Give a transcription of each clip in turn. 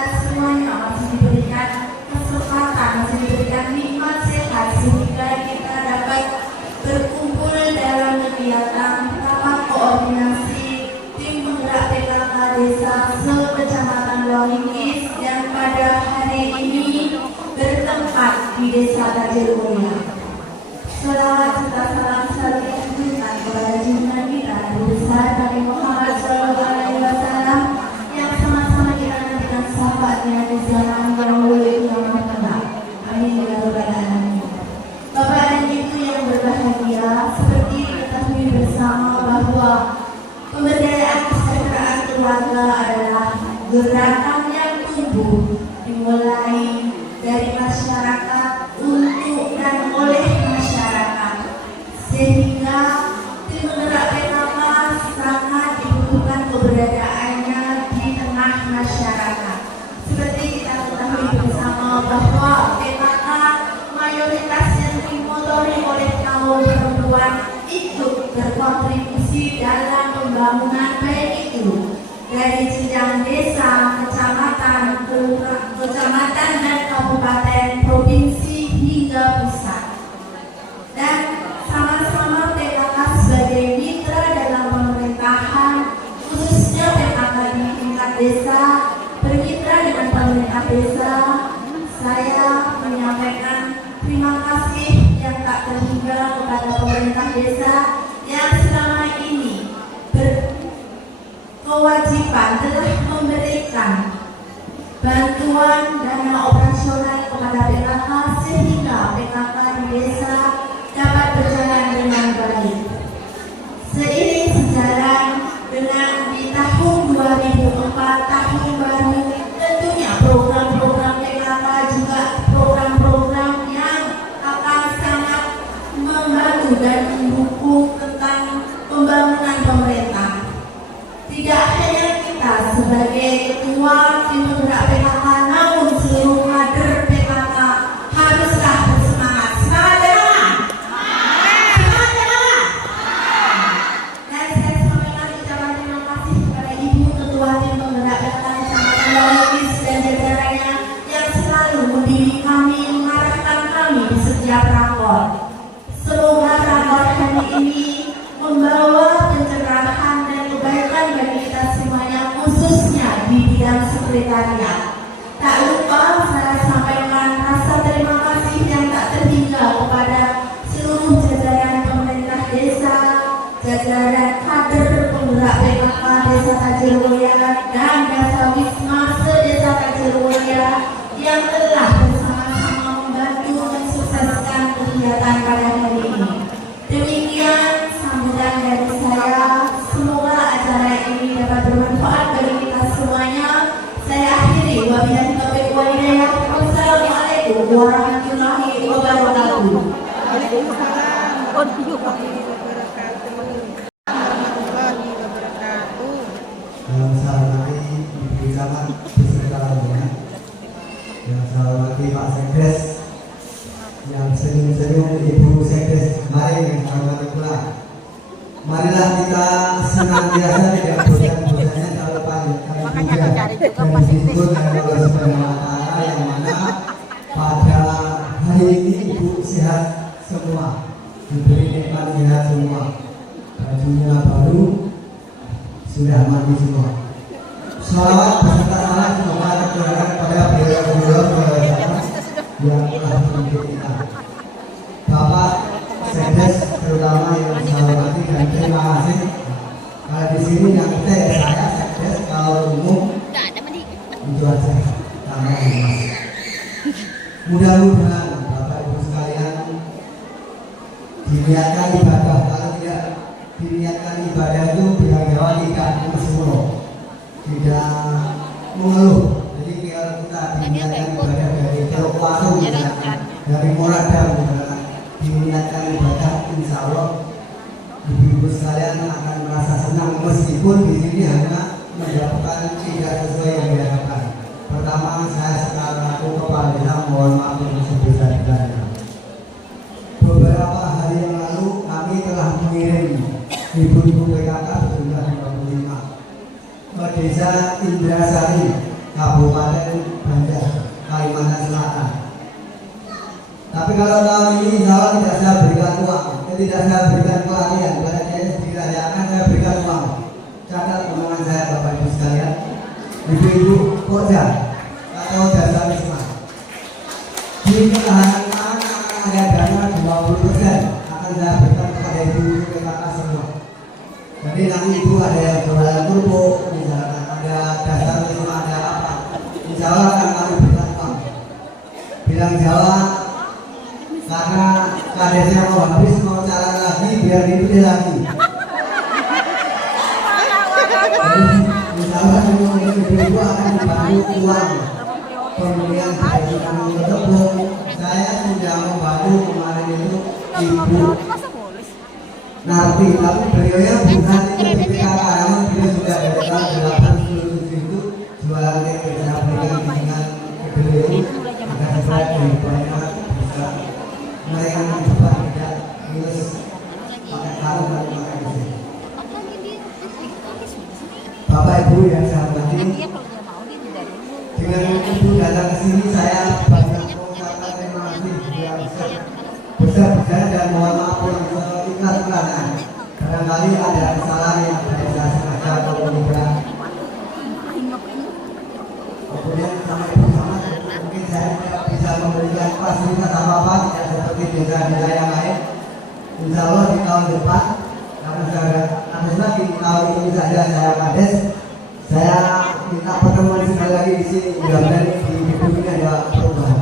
kita semuanya masih diberikan kesempatan, masih diberikan nikmat sehat sehingga kita dapat berkumpul dalam kegiatan rapat koordinasi tim penggerak PKK Desa se-Kecamatan Luangingkis yang pada hari ini bertempat di Desa Tajirmulia. Selawat serta salam selalu ditujukan kepada junjungan kita Nabi besar Nabi Muhammad SAW yang sama-sama kita nantikan syafaatnya di zaman yang mulia yang terkenal. Amin ya rabbal alamin. Bapak dan Ibu yang berbahagia, seperti diketahui bersama bahwa pemberdayaan kesejahteraan keluarga adalah gerakan yang tumbuh dimulai dari masyarakat untuk dan oleh masyarakat, sehingga tim penggerak PKK sangat dibutuhkan keberadaannya di tengah masyarakat. Seperti kita ketahui bersama bahwa PKK mayoritas yang dimotori oleh kaum perempuan ikut berkontribusi dalam pembangunan baik itu dari jenjang desa, kecamatan, kecamatan dan kabupaten, provinsi hingga pusat. Dan sama-sama PKK sebagai mitra dalam pemerintahan, khususnya PKK di tingkat desa, bermitra dengan pemerintah desa. Saya menyampaikan terima kasih yang tak terhingga kepada pemerintah desa yang selama ini berkewajiban telah memberikan bantuan dana operasional kepada PKK sehingga PKK di desa dapat berjalan dengan baik. Seiring sejalan dengan di tahun 2004 tahun baru, tentunya program-program PKK juga program-program yang akan sangat membantu dan mendukung tentang pembangunan pemerintah. Tidak hanya kita sebagai ketua tim penggerak PKK, namun seluruh kader PKK haruslah bersemangat. Semangat jangan! Semangat jangan! Dan saya sampaikan ucapan terima kasih kepada Ibu Ketua tim penggerak PKK Kecamatan Luangingkis dan jajarannya yang selalu membimbing kami, mengarahkan kami di setiap rakor. Semoga rakor hari ini membawa pencerahan dan kebaikan bagi kita semuanya, khususnya di bidang sekretariat. Tak lupa saya sampaikan rasa terima kasih yang tak terhingga kepada seluruh jajaran pemerintah desa, jajaran kader penggerak PKK Desa Tajirmulia dan Dasawisma se-Desa Tajirmulia yang telah bersama-sama membantu mensukseskan kegiatan pada hari ini. Demikian sambutan dari saya. Semoga acara ini dapat bermanfaat bagi kita semuanya. Saya akhiri. Wabillahi taufiq wal hidayah. Wassalamualaikum warahmatullahi wabarakatuh. Waalaikumsalam warahmatullahi wabarakatuh. Yang saya hormati Ibu Camat beserta rombongan, yang saya hormati Pak Sekdes, yang senyum-senyum Ibu Sekdes kemarin, yang saya hormati pula. Marilah kita senantiasa tidak bosan-bosannya selalu panjatkan puja dan syukur kepada Allah Subhanahu wa Ta'ala yang mana pada hari ini Ibu sehat semua, diberi nikmat sehat semua, bajunya baru, sudah mati semua. Salawat beserta salam semoga tercurahkan kepada beliau-beliau yang telah mendidik kita. Bapak Sekdes terutama yang saya hormati dan terima kasih. Kalau di sini yang saya Sekdes, kalau umum itu aja. Tambah mas. Mudah-mudahan Bapak Ibu sekalian diniatkan ibadah, kalau tidak diniatkan ibadah itu biar tidak mesum, tidak mengeluh. Jadi kalau kita diniatkan ibadah dari Teluk Waru, dari Moradam, diniatkan ibadah, insya Allah ibu-ibu sekalian akan merasa senang meskipun di sini hanya mendapatkan tidak sesuai yang diharapkan. Pertama, saya selaku kepala desa mohon maaf untuk sebesar-besarnya. Beberapa hari yang lalu kami telah mengirim ibu-ibu PKK berjumlah 25 ke desa Indrasari Kabupaten Banjar, Kalimantan Selatan. Tapi kalau tahun ini insya Allah tidak saya berikan uang, tidak saya berikan pelatihan kepada dia sendiri saja, akan saya berikan uang. Catat teman saya Bapak Ibu sekalian, Ibu-ibu Koja atau Jasa Wisma. Di ketahanan akan ada dana 20% akan saya berikan kepada ibu-ibu PKK semua. Jadi nanti ibu ada yang jualan kerupuk, misalkan ada dasar wisma, ada apa, insya Allah akan kami berikan uang. Bilang Jawa, karena kadesnya mau habis, mau jalan lagi biar dipilih lagi. Jadi insya Allah ibu-ibu akan dibantu uang pembelian baju kami tepung. Saya sudah membantu kemarin itu ibu Narti, tapi beliaunya bukan itu PKK, namun beliau sudah dari tahun 87 itu jualan yang kita berikan dengan beliau agar supaya kehidupannya bisa mereka cepat tidak terus pakai kalung dan pakai mesin. Bapak Ibu yang saya hormati, dengan ibu datang ke sini saya banyak mengucapkan terima kasih yang besar-besar dan mohon maaf yang seikhlas-ikhlasnya. Barangkali ada kesalahan yang saya sengaja atau tidak. Kemudian sama ibu sama mungkin saya tidak bisa memberikan fasilitas apa-apa tidak seperti desa-desa yang lain. Insya Allah di tahun depan, karena saya harus lagi tahun ini saja saya kades, saya minta pertemuan sekali lagi di sini. Mudah-mudahan di gedung ini ada perubahan.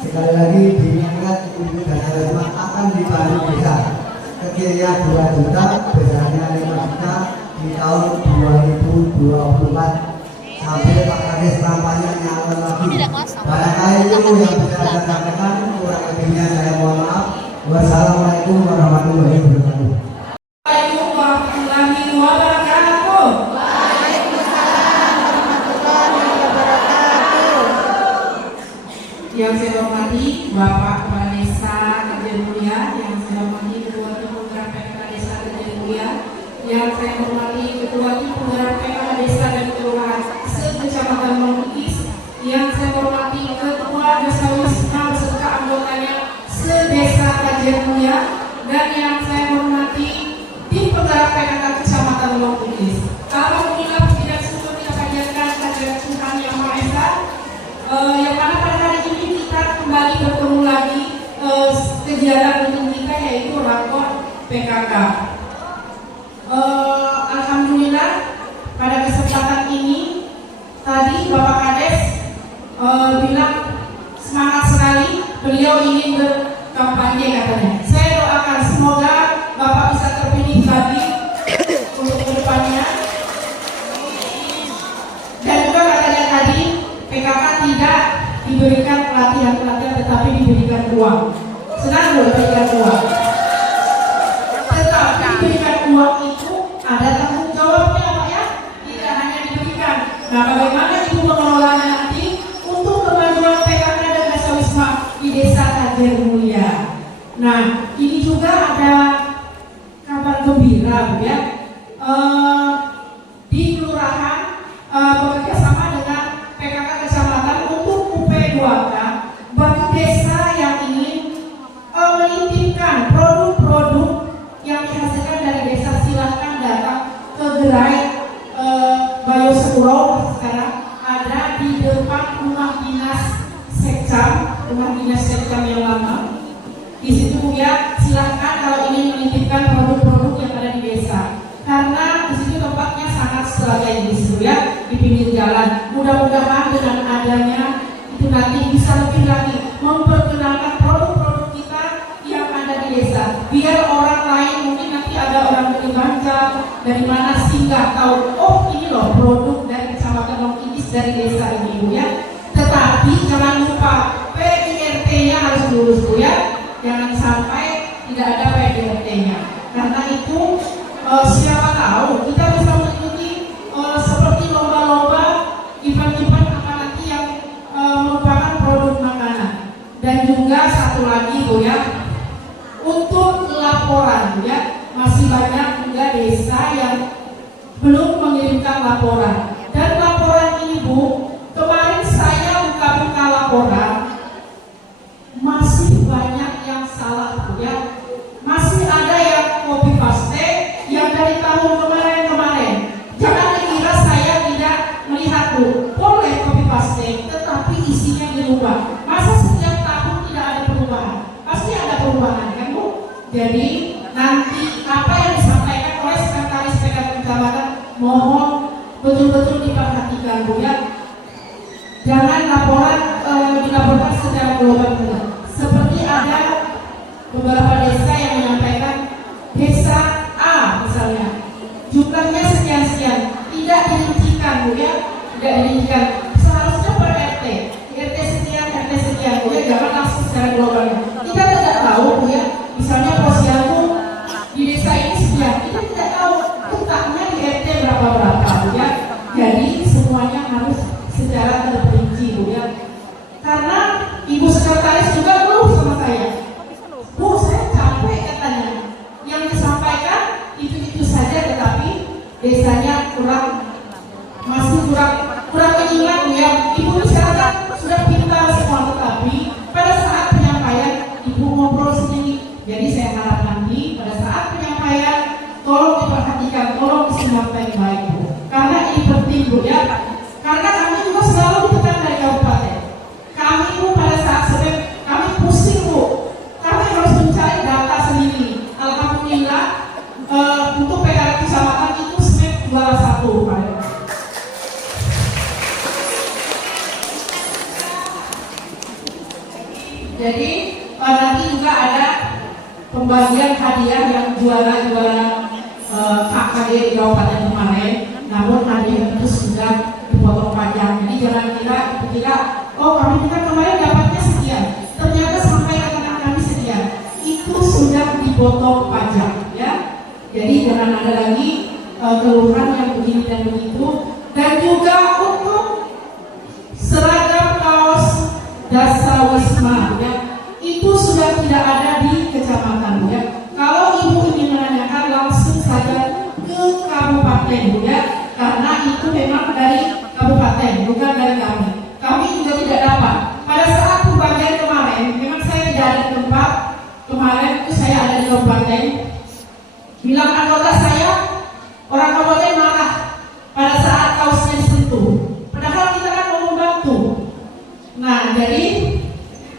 Sekali lagi diingat ibu dan Wisma akan dibantu desa. Kecilnya 2 juta, besarnya 5 juta di tahun 2024 sampai Pak Kades kampanye nyalon lagi. Barangkali itu yang bisa saya sampaikan, kurang lebihnya saya mohon maaf. Wassalamualaikum warahmatullahi wabarakatuh. Waalaikumsalam warahmatullahi wabarakatuh. Yang saya hormati Bapak Kepala Desa Kajian Mulia, yang saya hormati Ketua Tim Penggerak PKK Desa Kajian Mulia, yang saya hormati Ketua Tim Penggerak PKK Desa dan Kelurahan se-Kecamatan Mangkukis, yang saya hormati Ketua Jasa Wisma beserta anggotanya se-Desa Kajian Mulia, dan yang saya hormati Tim Penggerak PKK Kecamatan Mangkukis. Alhamdulillah tidak syukur kita panjatkan kehadirat Tuhan Yang Maha Esa, yang mana pada hari ini kita kembali bertemu lagi kegiatan rutin kita yaitu rakor PKK. Alhamdulillah pada kesempatan ini tadi Bapak Kades bilang semangat sekali, beliau ingin berkampanye katanya. Saya doakan semoga Bapak bisa terpilih lagi untuk kedepannya. Dan juga katanya tadi PKK tidak diberikan pelatihan-pelatihan tetapi diberikan uang. Senang loh diberikan uang. Tetapi diberikan uang itu ada tanggung jawabnya Pak ya. Tidak hanya diberikan. Nah bagaimana Ibu mengelolanya nanti untuk kemajuan PKK dan Desa Wisma di Desa Kajian Mulia. Nah ini juga ada kabar gembira Bu ya. Di kelurahan bekerja sama dengan PKK Kecamatan untuk UP2K bagi desa yang ingin menitipkan produk-produk yang dihasilkan dari desa, silahkan datang ke gerai Bayosepuro. Sekarang ada di depan rumah dinas Sekcam yang lama. Di situ ya silahkan kalau ingin menitipkan produk-produk yang ada di desa, karena di situ tempatnya sangat strategis ya, di pinggir jalan. Mudah-mudahan dengan adanya itu nanti bisa lebih lagi memperkenalkan produk-produk kita yang ada di desa, biar orang lain mungkin nanti ada orang dari Banjar dari mana singgah tahu, oh ini loh produk dari Kecamatan Mangkukis dari desa ini Bu ya. Tetapi jangan lupa PIRT-nya harus lulus Bu ya, jangan sampai tidak ada PIRT-nya, karena itu siapa tahu kita bisa mengikuti seperti lomba-lomba event-event apa nanti yang merupakan produk makanan. Dan juga satu lagi Bu ya, untuk laporan Bu ya, masih banyak juga desa yang belum mengirimkan laporan. Dan laporan ini Bu, kemarin saya buka-buka laporan, masih banyak yang salah Bu ya. Masih ada yang copy paste yang dari tahun kemarin. Jangan dikira saya tidak melihat Bu, boleh copy paste, tetapi isinya dirubah. Masa setiap tahun tidak ada perubahan? Pasti ada perubahan kan Bu? Jadi nanti apa yang disampaikan oleh sekretaris PKK kecamatan mohon betul-betul diperhatikan Bu ya. Jangan laporan dilaporkan secara global. Seperti ada beberapa desa yang menyampaikan desa A misalnya jumlahnya sekian-sekian, tidak dirincikan Bu ya, tidak dirincikan. Seharusnya per RT, RT sekian Bu ya, jangan langsung secara global. Kita tidak tahu Bu ya, misalnya posyandu di desa ini sekian, kita tidak tahu letaknya di RT berapa Bu ya. Jadi semuanya harus secara terperinci Bu ya. Karena Ibu Sekretaris juga belum sama saya, Bu saya capek katanya, yang disampaikan itu saja, tetapi desanya masih kurang mengingat Bu ya. Ibu misalkan sudah pintar semua, tetapi pada saat penyampaian Ibu ngobrol sendiri. Jadi saya harap nanti pada saat penyampaian tolong diperhatikan, tolong disimak baik-baik Bu, karena ini penting Bu ya. Karena kami juga selalu ditekan dari kabupaten. Kami Bu pada saat kami pusing Bu, kami harus mencari data sendiri. Alhamdulillah untuk PKK kecamatan itu SMEP juara 1 Pak. Jadi nanti juga ada pembagian hadiah yang juara-juara KKD di kabupaten kemarin. Namun hadiah itu sudah dipotong pajak. Jadi jangan kira oh kami kan kemarin dapatnya sekian, ternyata sampai ke tangan kami sekian, itu sudah dipotong pajak ya. Jadi jangan ada lagi keluhan yang begini dan begitu. Dan juga untuk seragam kaos Dasawisma ya, itu sudah tidak ada di kecamatan ya. Kalau Ibu ingin menanyakan langsung saja ke kabupaten ya, karena itu memang dari kabupaten bukan dari kami. Kami juga tidak dapat. Pada saat pembagian kemarin, memang saya tidak ada di tempat. Kemarin itu saya ada di kabupaten. Bilang anggota saya, orang kabupaten marah pada saat kaosnya disentuh. Padahal kita kan mau membantu. Nah, jadi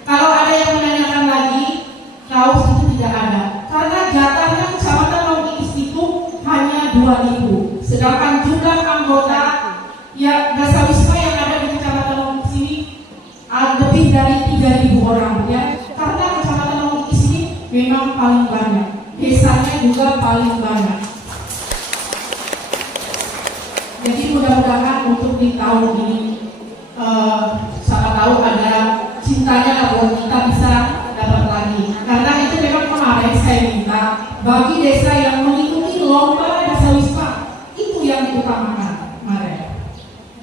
kalau ada yang menanyakan lagi, kaos itu tidak ada. Karena jatahnya kecamatan Maudi Institut hanya 2.000. Sedangkan jumlah anggota ya Dasawisma yang ada di kecamatan Maudi sini lebih dari 3.000 orang ya. Karena kecamatan Maudi sini memang paling banyak, desanya juga paling banyak. Jadi mudah-mudahan untuk di tahun ini siapa tahu ada cintanya buat kita bisa dapat lagi. Karena itu memang kemarin saya minta bagi desa yang mengikuti lomba Dasawisma itu yang diutamakan kemarin,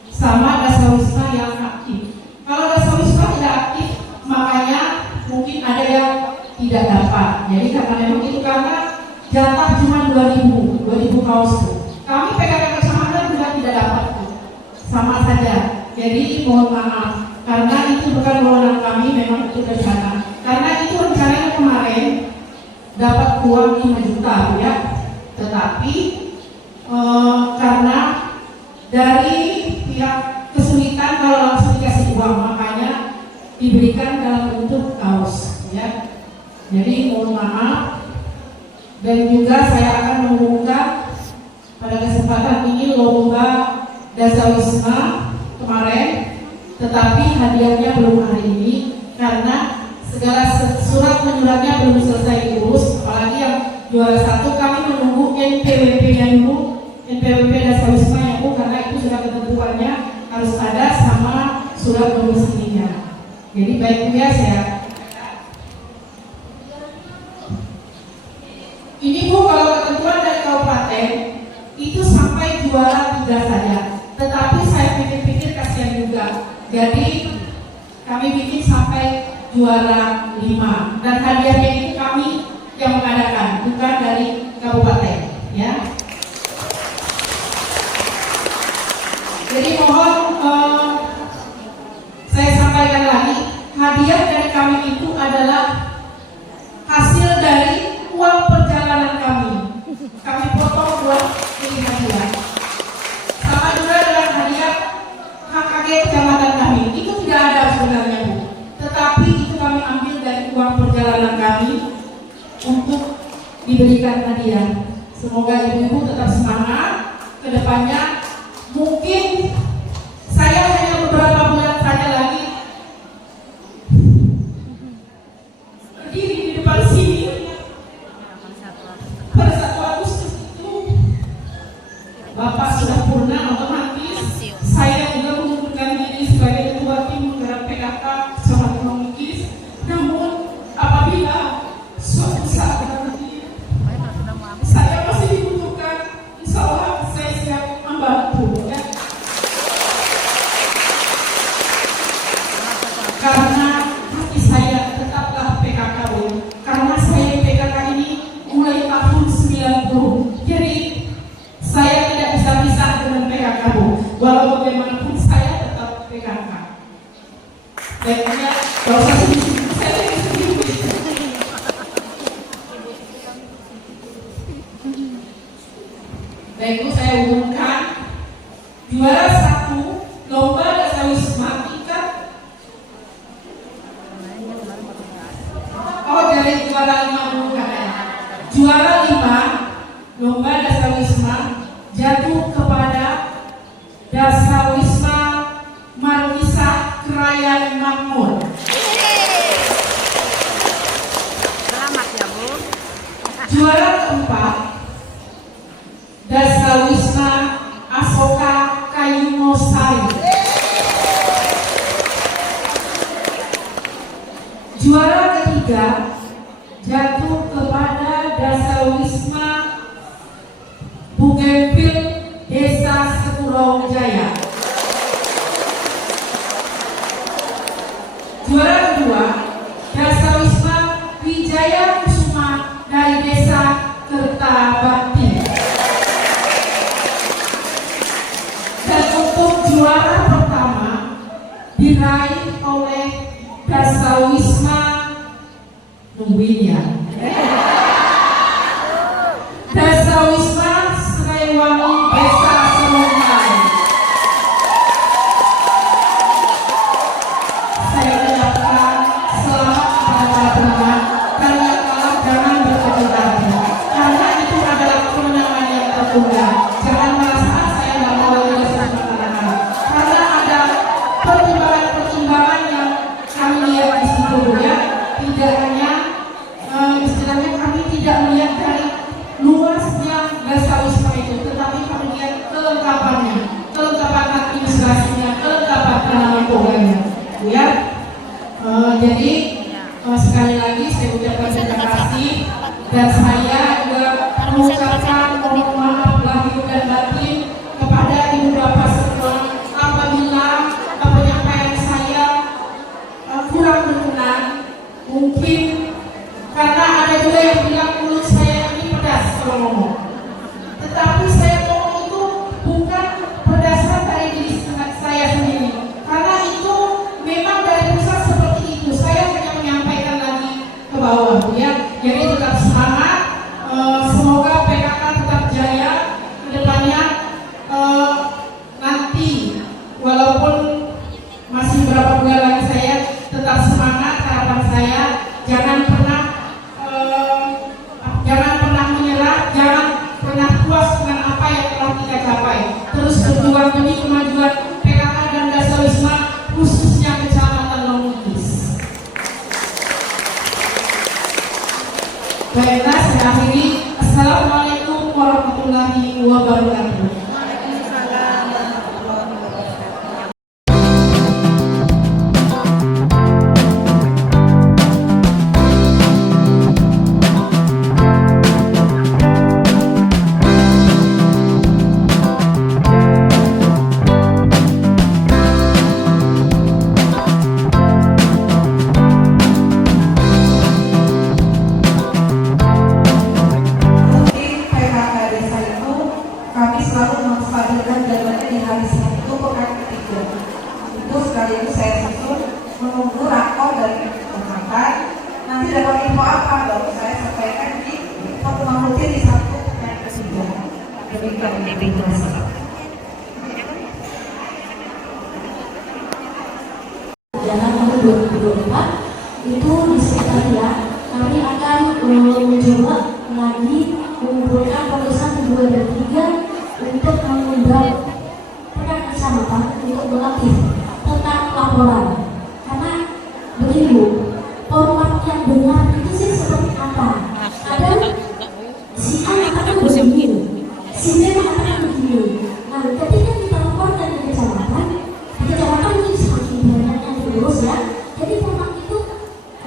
sama Dasawisma yang aktif. Kalau Dasawisma tidak aktif, makanya mungkin ada yang tidak dapat. Jadi karena memang itu karena jatah cuma 2.000 kaos itu. Kami PKK kecamatan juga tidak dapat tuh. Sama saja. Jadi mohon maaf karena itu bukan wewenang kami, memang itu rencana. Karena itu rencananya kemarin dapat uang 5 juta ya. Tetapi karena dari pihak kesulitan kalau langsung dikasih uang, makanya diberikan dalam bentuk kaos ya. Jadi mohon maaf. Dan juga saya akan mengumumkan pada kesempatan ini lomba Dasawisma kemarin, tetapi hadiahnya belum hari ini karena segala surat menyuratnya belum selesai diurus. Apalagi yang juara 1 kami menunggu NPWP-nya dulu, NPWP Dasawisma ya Bu, karena itu sudah ketentuannya harus ada sama surat domisilinya. Jadi baik Bu ya, saya ini Bu, kalau ketentuan dari kabupaten itu sampai juara 3 saja. Tetapi saya pikir-pikir kasihan juga. Jadi kami bikin sampai juara 5 dan hadiahnya itu kami yang mengadakan, bukan dari kabupaten ya. Jadi mohon saya sampaikan lagi, hadiah dari kami itu adalah hasil dari uang perjalanan kami. Kami potong buat ini hadiah. Sama juga dengan hadiah HKG kecamatan kami. Itu tidak ada sebenarnya, Bu. Tetapi itu kami ambil dari uang perjalanan kami untuk diberikan hadiah. Semoga ibu-ibu tetap semangat ke depannya. Mungkin saya hanya beberapa bulan saja lagi berdiri di depan sini. Pada 1 Agustus itu Bapak sudah purna, otomatis saya juga mengundurkan diri sebagai ketua tim penggerak PKK Kecamatan Mangkis. Namun apabila suatu saat nanti saya masih dibutuhkan, insya Allah saya siap membantu, ya. Karena hati saya tetaplah PKK, Bu. Karena saya di PKK ini mulai tahun 90. Jadi saya tidak bisa pisah dengan PKK, Bu. Walau bagaimanapun saya tetap PKK. Baiknya, kalau saya sedih. Baik, Bu, saya umumkan juara 1 lomba dasar wisma tingkat. Oh, dari juara 5 dulu katanya. Juara 5 lomba dasar wisma jatuh kepada Dasar Wisma Margisah Krayan Makmur. Selamat ya, Bu. Juara keempat Dasar Wisma Asoka Kayumosari. Juara ketiga jatuh kepada Dasar Wisma Bugenvil Desa Sekurau Jaya. Juara kedua Dasar Wisma Wijaya Kusuma dari Desa Kertabakti. Dan untuk juara pertama diraih oleh Dasar Wisma nungguin ya. Dasar Wisma Srewangi Desa Semongai. Saya ucapkan selamat kepada teman-teman. Kalian kalah jangan berkecil hati, karena itu adalah kemenangan yang tertunda. Jangan merasa saya tidak mau lagi bersama-sama, karena ada pertimbangan-pertimbangan yang kami lihat di situ, ya. Tidak hanya istilahnya kami tidak melihat dari luasnya dasar wisma itu, tetapi kami lihat kelengkapannya, kelengkapan administrasinya, kelengkapan penanaman programnya, ya. Jadi sekali lagi saya ucapkan terima kasih, dan saya juga mengucapkan mohon maaf lahir dan batin kepada ibu bapak semua apabila penyampaian saya kurang berkenan. Mungkin karena ada juga yang bilang mulut saya ini pedas kalau ngomong, tetapi saya ngomong itu bukan berdasar dari diri saya sendiri, karena itu memang dari pusat seperti itu. Saya hanya menyampaikan lagi ke bawah, ya. Jadi tetap semangat, semoga PKK tetap jaya ke depannya. Nanti walaupun masih beberapa bulan lagi, saya tetap semangat. Harapan saya jangan pernah menyerah, jangan pernah puas dengan apa yang telah kita capai. Terus berjuang demi kemajuan PKK dan Dasar Wisma, khususnya Kecamatan Longkis. Baiklah, saya akhiri. Assalamualaikum warahmatullahi wabarakatuh. Waalaikumsalam warahmatullahi wabarakatuh. Di PKK desa itu kami Itu sekaligus saya susun menunggu rakor dari kecamatan. Nanti dapat info apa baru saya sampaikan di pertemuan rutin di Sabtu dan ketiga. Demikian informasi. Dalam tahun 2024 itu di sekretariat kami akan mencoba lagi mengumpulkan perusahaan kedua dan tiga untuk mengundang perangkat kecamatan untuk melatih tentang laporan. Karena begini, format yang benar itu sih seperti apa? Kadang si A mengatakan begini, si B mengatakan begini. Nah, ketika kita laporkan di kecamatan ini semakin banyak yang diurus ya. Jadi format itu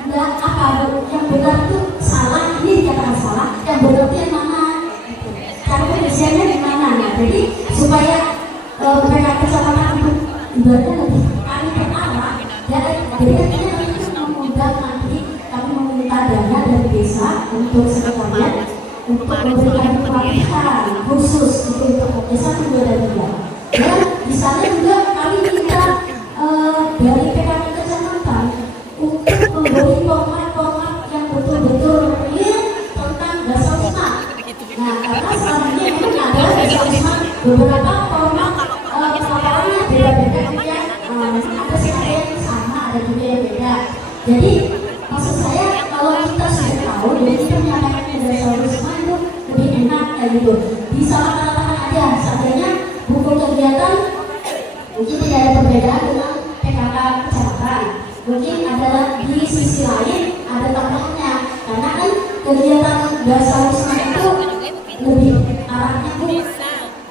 enggak apa yang benar itu salah, ini dikatakan salah, yang benar itu yang mana? Cara pengisiannya di mana? Nah, jadi supaya mereka kecamatan itu ibaratnya lebih kami terarah. Jadi kita nanti mengundang nanti kami meminta dana dari desa untuk sekretariat untuk memberikan pelatihan khusus untuk desa 2 dan 3. Dan di sana juga kami minta dari PKK kecamatan untuk memberi format-format yang betul-betul real tentang dasar wisma. Nah, karena selama ini memang ada dasar wisma beberapa format laporannya beda-beda ya. Ada sekali yang sama, ada juga yang beda. Jadi maksud saya kalau kita sudah tahu, jadi kita menyampaikan dasar wisma itu lebih enak kayak gitu. Bisa katakan aja, seandainya buku kegiatan mungkin tidak ada perbedaan dengan PKK kecamatan. Mungkin ada di sisi lain ada tambahannya, karena kan kegiatan dasar wisma itu lebih arahnya tuh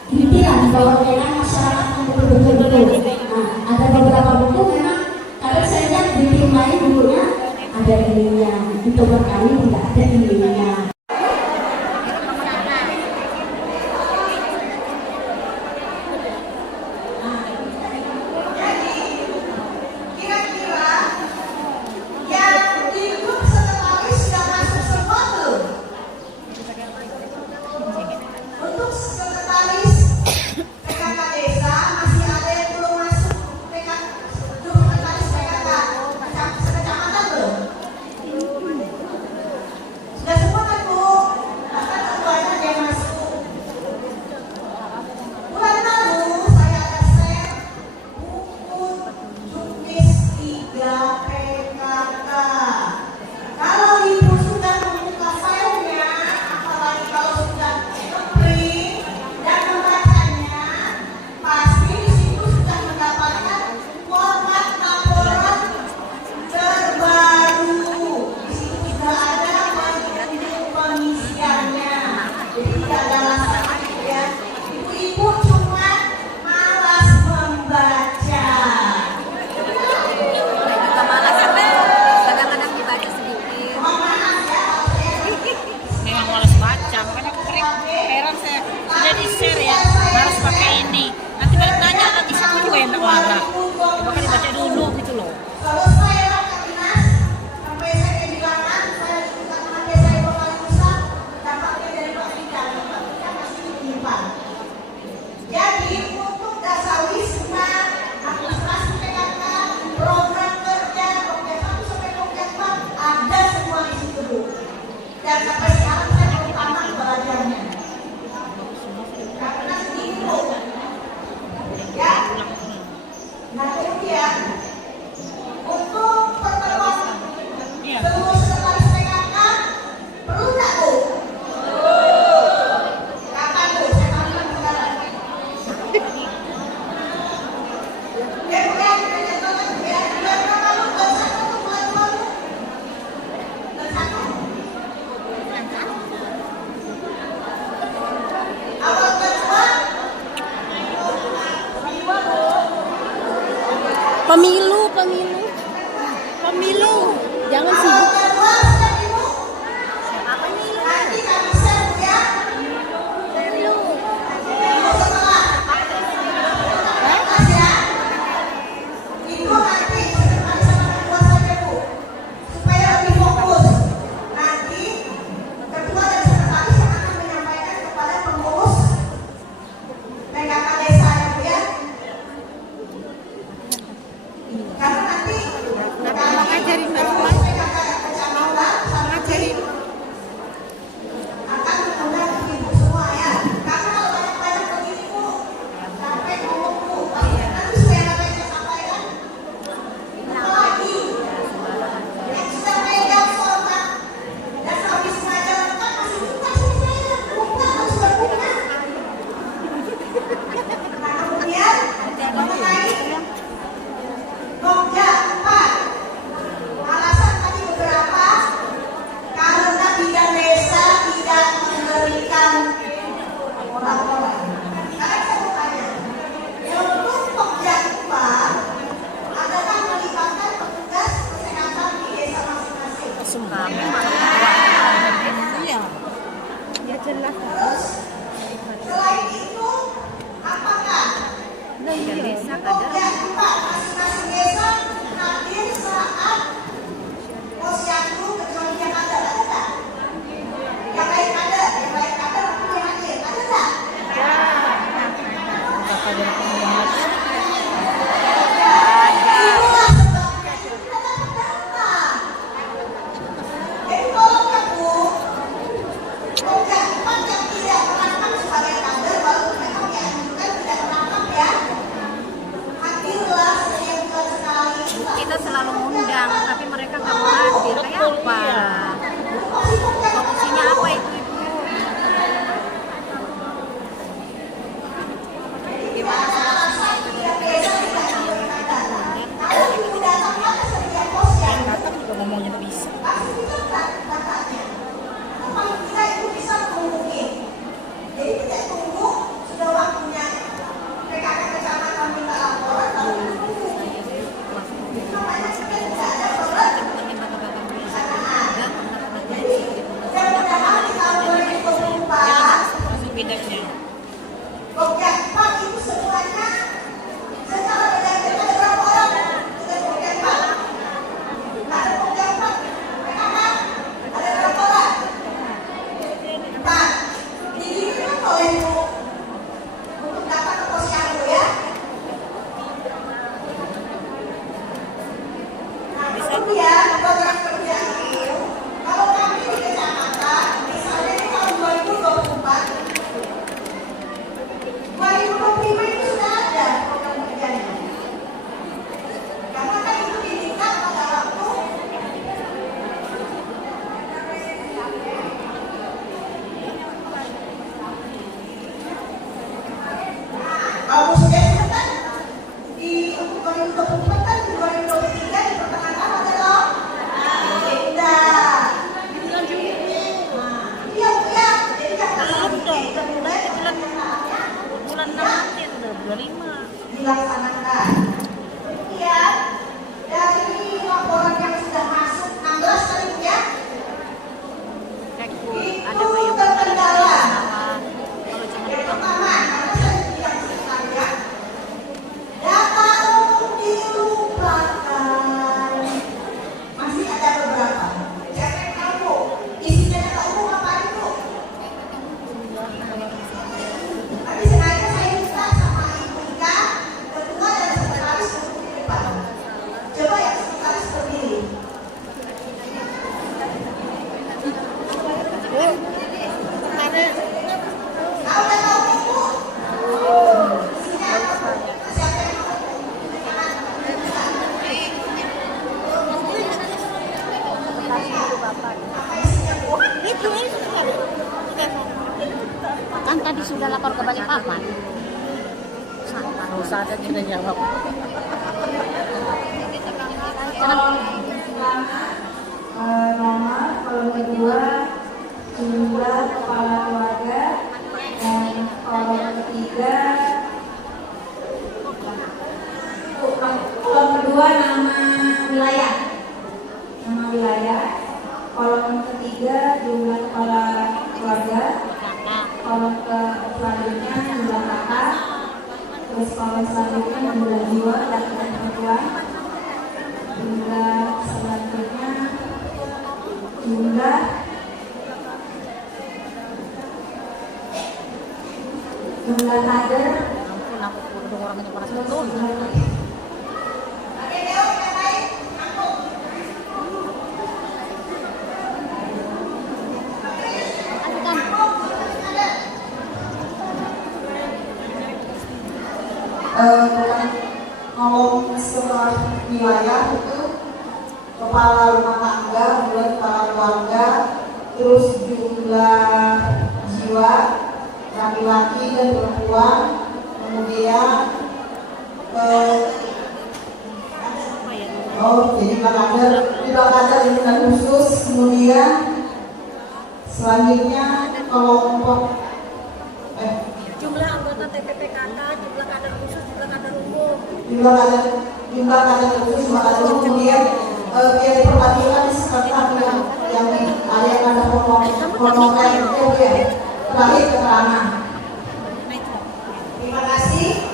inti lah di bawah memang masyarakat yang betul-betul. Nah, ada beberapa buku memang kalau saya lihat di tim lain bukunya ada ininya, itu berkali tidak ada ininya. Pemilu. Jangan sibuk. desa kader. Ya, Pak, masing-masing desa hadir saat posyandu kecuali yang ada nggak? Yang lain ada, aku yang hadir, ada nggak? Itulah sebabnya kita dapat data. Jadi tolongnya Bu, Pemjatuhan yang tidak menangkap sebagai kader, walaupun memang dianjurkan tidak menangkap ya. Hadirlah setiap sekali. Kita selalu ngundang, tapi mereka nggak mau hadir. Kayak apa? Solusinya apa itu Ibu? Gimana solusinya itu? Datang juga ngomongnya nggak bisa. Jadi tidak tunggu, sudah waktunya PKK kecamatan minta laporan, lalu tunggu. Namanya kita tidak ada laporan. Jadi, mudah-mudahan di tahun 2024, Pokjapat itu semuanya secara beda-beda. Ada berapa orang sudah Pokjapat? Ada Pokjapat PKK? Ada berapa orang? Pak, didikan oleh Bu untuk dapat ke posyandu ya. Nah, kemudian program kerja itu, kalau kami di kecamatan, misalnya di tahun 2024, 2025 itu sudah ada program kerjanya. Karena kan itu didikan pada waktu kalau sudah kan di untuk 2024 kan di 2023 di pertengahan tahun ada loh. Tidak. Iya Bu ya. Jadi jangan Bulan 6 nanti udah 25. dilaksanakan. Kemudian dari laporan yang sudah masuk 16 kali Bu ya. Ada kayak terkendala. kalau cuma Yang pertama, karena saya tidak sekalian, data umum dilupakan. Masih ada beberapa. Siapa yang tahu Bu? Isinya data umum apa itu? Tapi sengaja saya minta sama Ibu Ika, ketua dan sekretaris untuk di depan. Coba yang sekretaris berdiri. Tahu data umum Bu? Isinya apa Bu? Siapa yang mau? Apa isinya Bu? itu kan tadi sudah lapor ke Balikpapan. Usah ada kita jawab. Nama, kolom kedua jumlah kepala keluarga, dan kolom ketiga kolom kedua nama wilayah, kolom ketiga jumlah kepala keluarga, kolom selanjutnya jumlah kakak, terus kolom selanjutnya jumlah jiwa dan perempuan, jumlah selanjutnya jumlah kader. Ampun, aku udah orang itu panas betul. Kolom setelah wilayah itu kepala rumah tangga, kemudian kepala keluarga, terus jumlah jiwa laki-laki dan perempuan, kemudian jadi kader lingkungan khusus, kemudian selanjutnya kelompok Jumlah anggota TPPKK, jumlah kader khusus, jumlah kader umum. jumlah kader khusus, jumlah kader umum, kemudian yang diperhatikan serta yang ada promoter itu ya, terakhir keterangan. Terima kasih.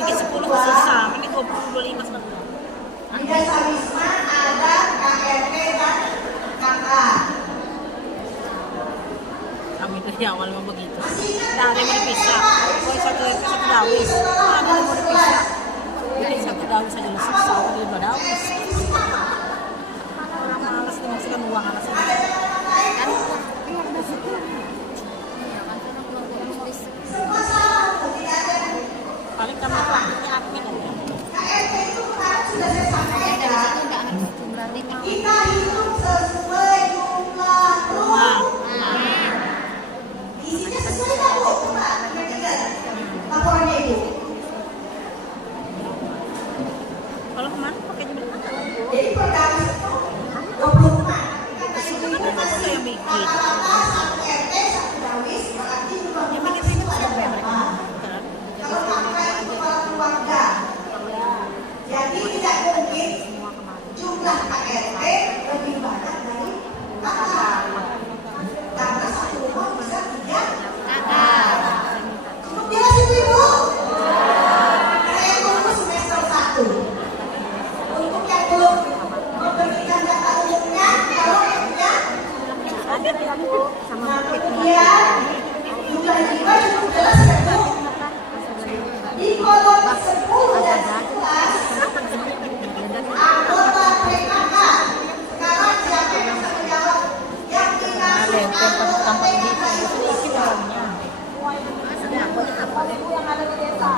bikin 10 susah, ini 20, 25 setengah. Di desa Wisma ada KRT dan KK. Kami dari awal memang begitu. Nah, ada yang mau dipisah. Oh, satu RT satu dawis. Ada yang mau dipisah. Bikin satu dawis saja susah, ada 2 dawis. Orang malas dimasukkan uang anak sendiri. Kan? Paling kami punya admin kan ya. KRT itu sekarang sudah saya sampaikan. Kita hitung sesuai jumlah rumah. Isinya sesuai nggak Bu? Coba kira-kira laporannya itu. Kalau kemarin pakai jumlah apa? Jadi per dawis itu 24. Itu yang bikin. Rata-rata satu RT satu dawis berarti jumlah Yang rumah bikin itu itu ada siapa mereka? berapa? Kalau kakak itu kepala keluarga. Jadi tidak mungkin jumlah KRT lebih banyak dari kakak. Karena satu rumah bisa 3 kakak. Cukup jelas itu Ibu? Saya tunggu semester 1. Untuk yang belum memberikan data umumnya, kalau yang punya, nah kemudian jumlah jiwa cukup jelas ya Bu? Di kolom 10 dan 11 anggota PKK. Sekarang siapa yang bisa menjawab? Yang dimaksud anggota PKK itu siapa? Yang ada di desa.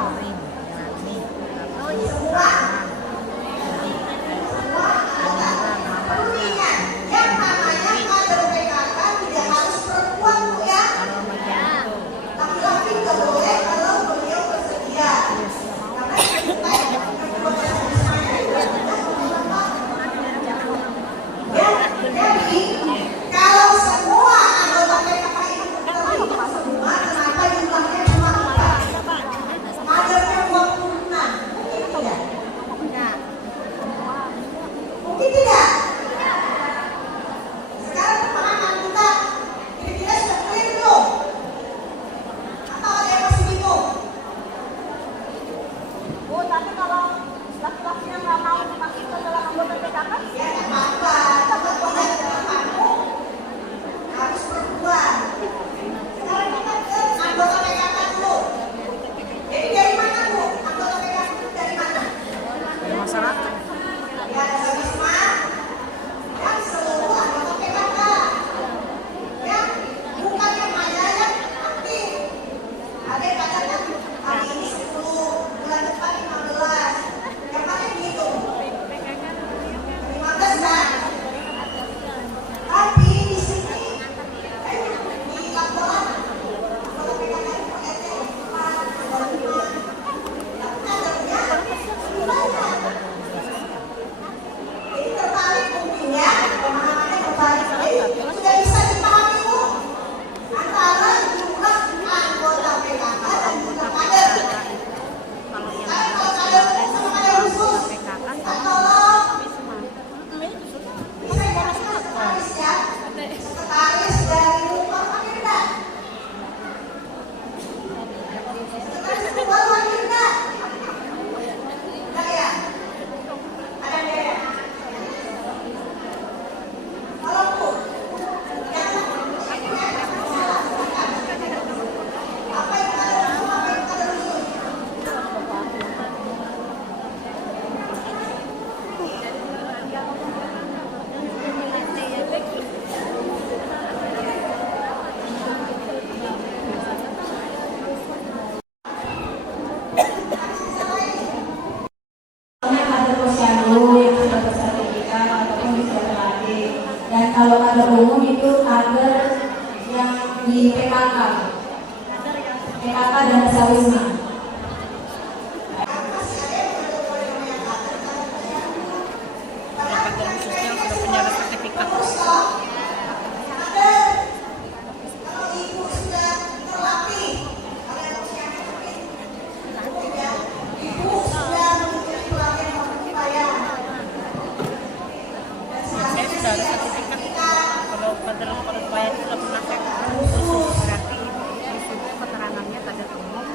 Semua. Semua anggota. Perlu diingat, yang namanya kader PKK tidak harus perempuan Bu ya. Laki-laki juga boleh kalau beliau bersedia. Karena kita yang ya, jadi kalau semua anggota PKK itu terlibat semua, kenapa jumlahnya cuma 4? Kadernya 26. Mungkin tidak? Mungkin tidak? Sekarang pemahaman kita kira-kira sudah clear belum? Atau ada yang masih bingung? Bu, tapi kalau laki-lakinya nggak mau dimasukkan dalam anggota PKK? Ya nggak apa-apa, tetap boleh dalam kamu harus perempuan. Sekarang kita ke anggota PKK dulu. Jadi dari mana Bu? Anggota PKK itu dari mana? Dari masyarakat. Ya dari Wisma dan seluruh anggota PKK. Ya, bukan yang hanya yang aktif. Ada yang katakan hari ini 10, bulan depan 15. Yang mana dihitung? 15 kan? Tapi di sini di laporan anggota PKK itu RT 4, 25. Tapi kadernya banyak. Ini terbalik mungkin ya, pemahamannya terbalik. Jadi sudah bisa dipahami Bu antara jumlah anggota PKK dan jumlah kader. Saya kalau kader sama kader khusus, kita tolong bisa dikasih sekretaris ya, sekretaris dari rumah hadir enggak? Sekretaris itu baru hadir enggak? Enggak ya? Ada enggak ya? Kalau Bu, yang apa yang ada dalam rumah, apa yang ada khusus? Ada posyandu yang sudah bersertifikat ataupun bisa terlatih, dan kalau ada umum itu kader yang di PKK dan desa Wisma. Kader khususnya sudah punya sertifikat. Kalau ibu sudah terlatih, ibu sudah mengikuti pelatihan kepegawaian. Saya sudah ada sertifikat. Kalau kader kepegawaian itu sudah pernah saya khusus berarti di situ keterangannya kader umum.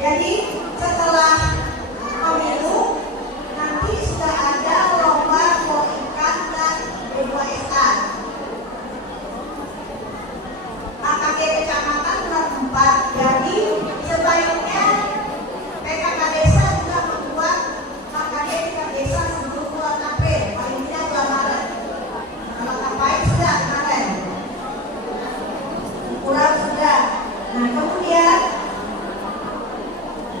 Jadi setelah pemilu nanti sudah ada lomba ikan dan B2SA. AKG kecamatan bulan 4. Jadi sebaiknya PKK desa juga membuat AKG tingkat desa sebelum bulan April, paling tidak bulan Maret. Kalau ngapain sudah kemarin, kurang sudah. Nah kemudian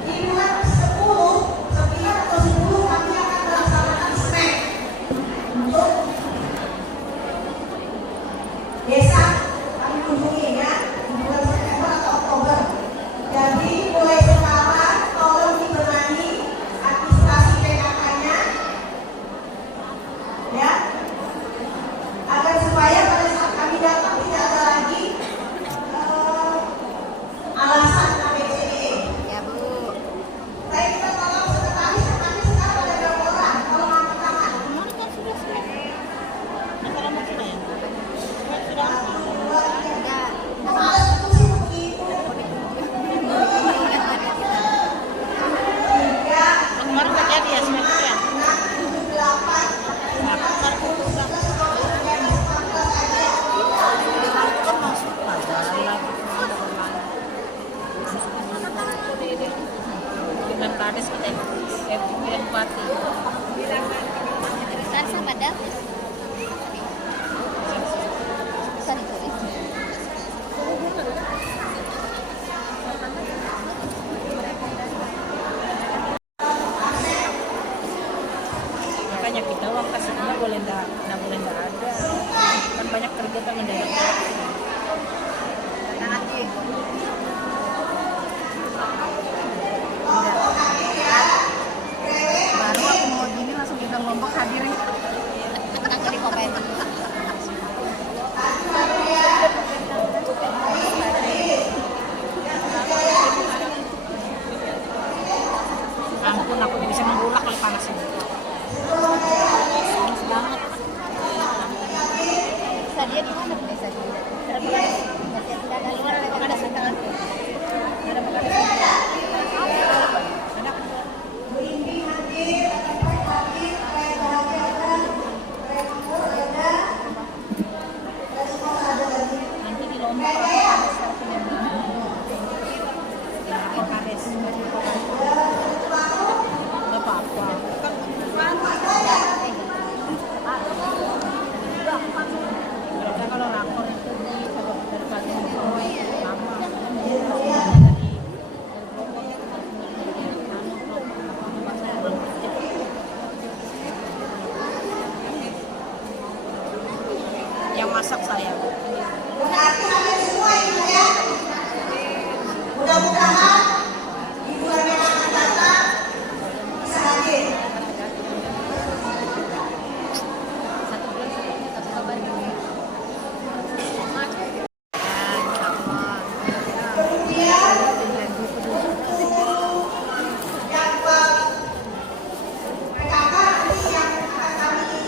di bulan 10, 9 atau 10 kami akan melaksanakan snack untuk desa kami kunjungi ya di bulan September atau Oktober. Jadi mulai sekarang tolong dibenahi administrasi PKK-nya ya, agar supaya pada saat kami datang tidak ada lagi alasan ABCDE. Ya Bu. Saya kita tolong sekretaris yang nanti sekarang ada berapa orang? Tolong angkat tangan. Kemarin kan sudah Assalamualaikum sudah ya? Sudah. Enggak. Males itu sih begitu. Tiga, Kemarin nggak jadi ya sudah ya? 6, 7, 8, 9, 10, 11, 12, 13, 14 aja. Kan masuk pada dengan kades kita pemilihan bupati. Kan sama Davis. Makanya kita uang kasih nggak boleh nggak ada. Kan banyak kerja kan mendadak. Baru aku mau gini langsung kita ngomong hadir nih. Aku di komen. Ampun, aku bisa menggulak kalau panas ini. Panas banget. Sadia di mana bisa dia? Ada sekarang. Ada Berlimping hadir, tempat hadir, kalian bahagia kan? Kalian makmur ada, dan semua ada lagi. nanti di lomba panas aku panas. Nggak apa-apa. Kita kalau lapor itu di sabab dari pagi lama. Yang masak saya. Berarti kalian semua ini ya. Mudah-mudahan di bulan yang akan datang bisa hadir. Satu bulan sebelumnya tak kabar ini. Kemudian yang PKK nanti yang akan kami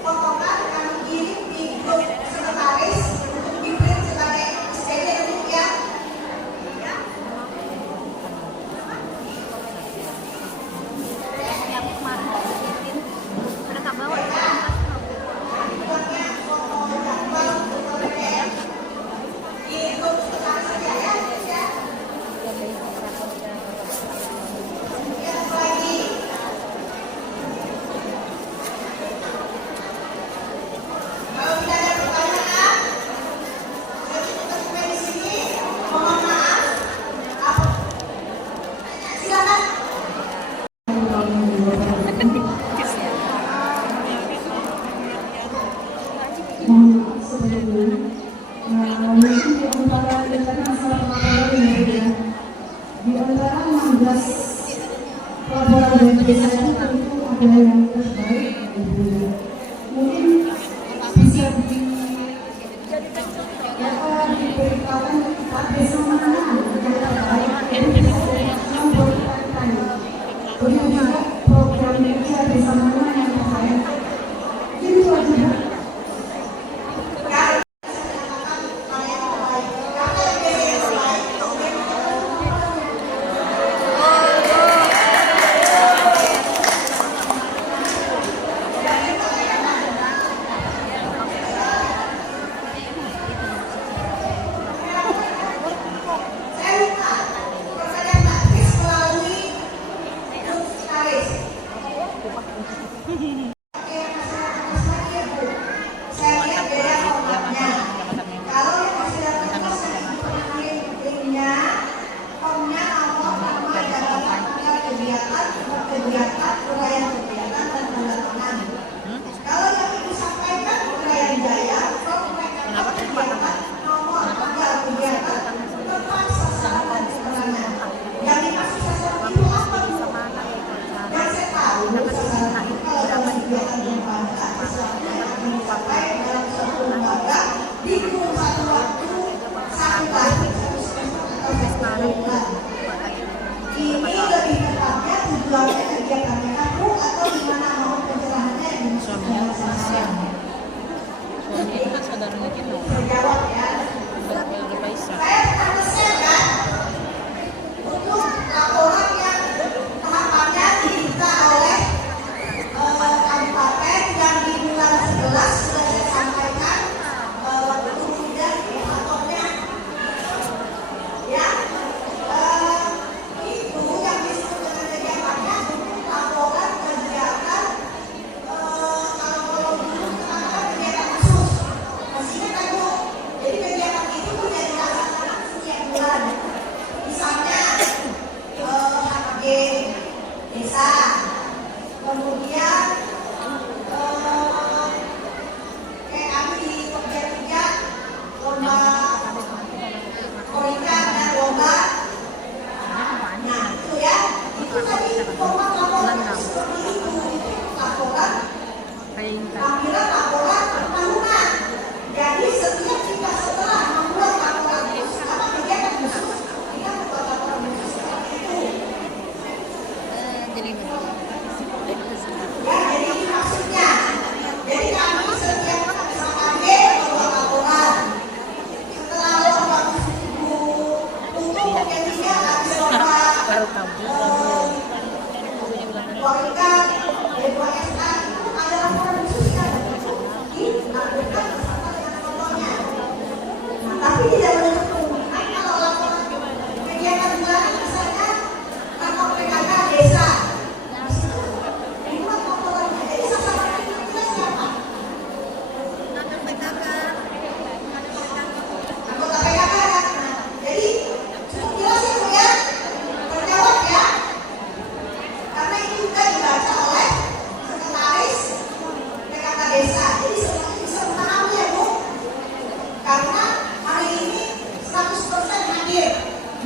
fotokan, kami kirim di grup sekretaris untuk diprint sebagai SPG nanti ya. Yang kemarin bikin mereka bawa Buatnya foto jadwal untuk PDF di grup sekretaris saja ya. Yang lagi kalau tidak ada pertanyaan, saya cukupkan sampai di sini. Mohon maaf. Silakan. Mohon maaf sebelumnya. Mungkin di antara rencana masalah pelaporan yang berbeda. Di antara 16 laporan dari desa itu tentu ada yang terbaik. Mungkin bisa diberitakan Pak Desa mana yang terbaik. Begitu juga program kerja desa mana yang terbaik. Itu aja.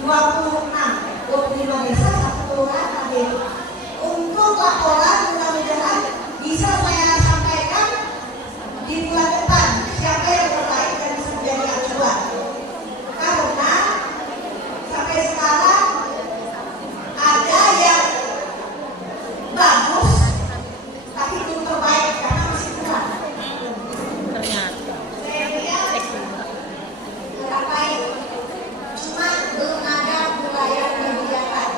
25 desa, 1 kelurahan hadir. Untuk laporan mudah-mudahan bisa saya sampaikan di bulan depan siapa yang terbaik dan bisa menjadi acuan. Karena sampai sekarang ada yang bagus tapi belum terbaik karena masih kurang. Ternyata. Saya lihat terbaik cuma belum ada budaya kegiatan.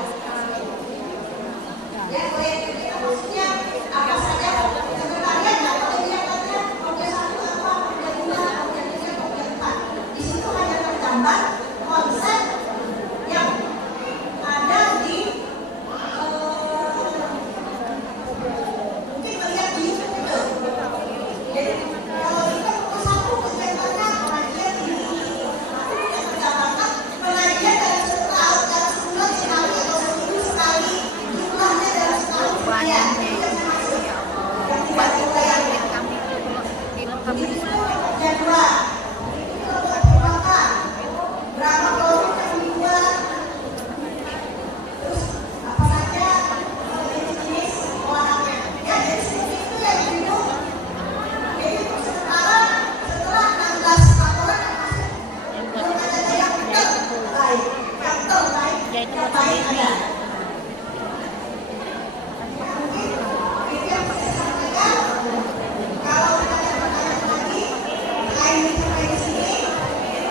Ya, maksudnya apa saja sekretariat apa kegiatannya, Pokja 1 apa, Pokja 2, Pokja 3, Pokja 4. Di situ hanya tergambar konsep yang ada di mungkin melihat di YouTube itu. Jadi kalau kita Pokja 1 kegiatannya pengajian ini, aku tidak tergambarkan pengajian dalam setahun, dalam sebulan sekali atau seminggu sekali, jumlahnya dalam setahun sekian. Itu yang saya maksud. Yang tiba-tiba yang itu jadwal, itu berapa, berapa produk yang dibuat, terus apa saja jenis-jenis olahannya. Ya, jadi seperti itu yang dihitung. Jadi sementara setelah 16 laporan yang masuk, belum ada yang terbaik, yang terbaik ada. Mungkin itu yang saya sampaikan. Kalau ada pertanyaan lagi, selain sampai di sini,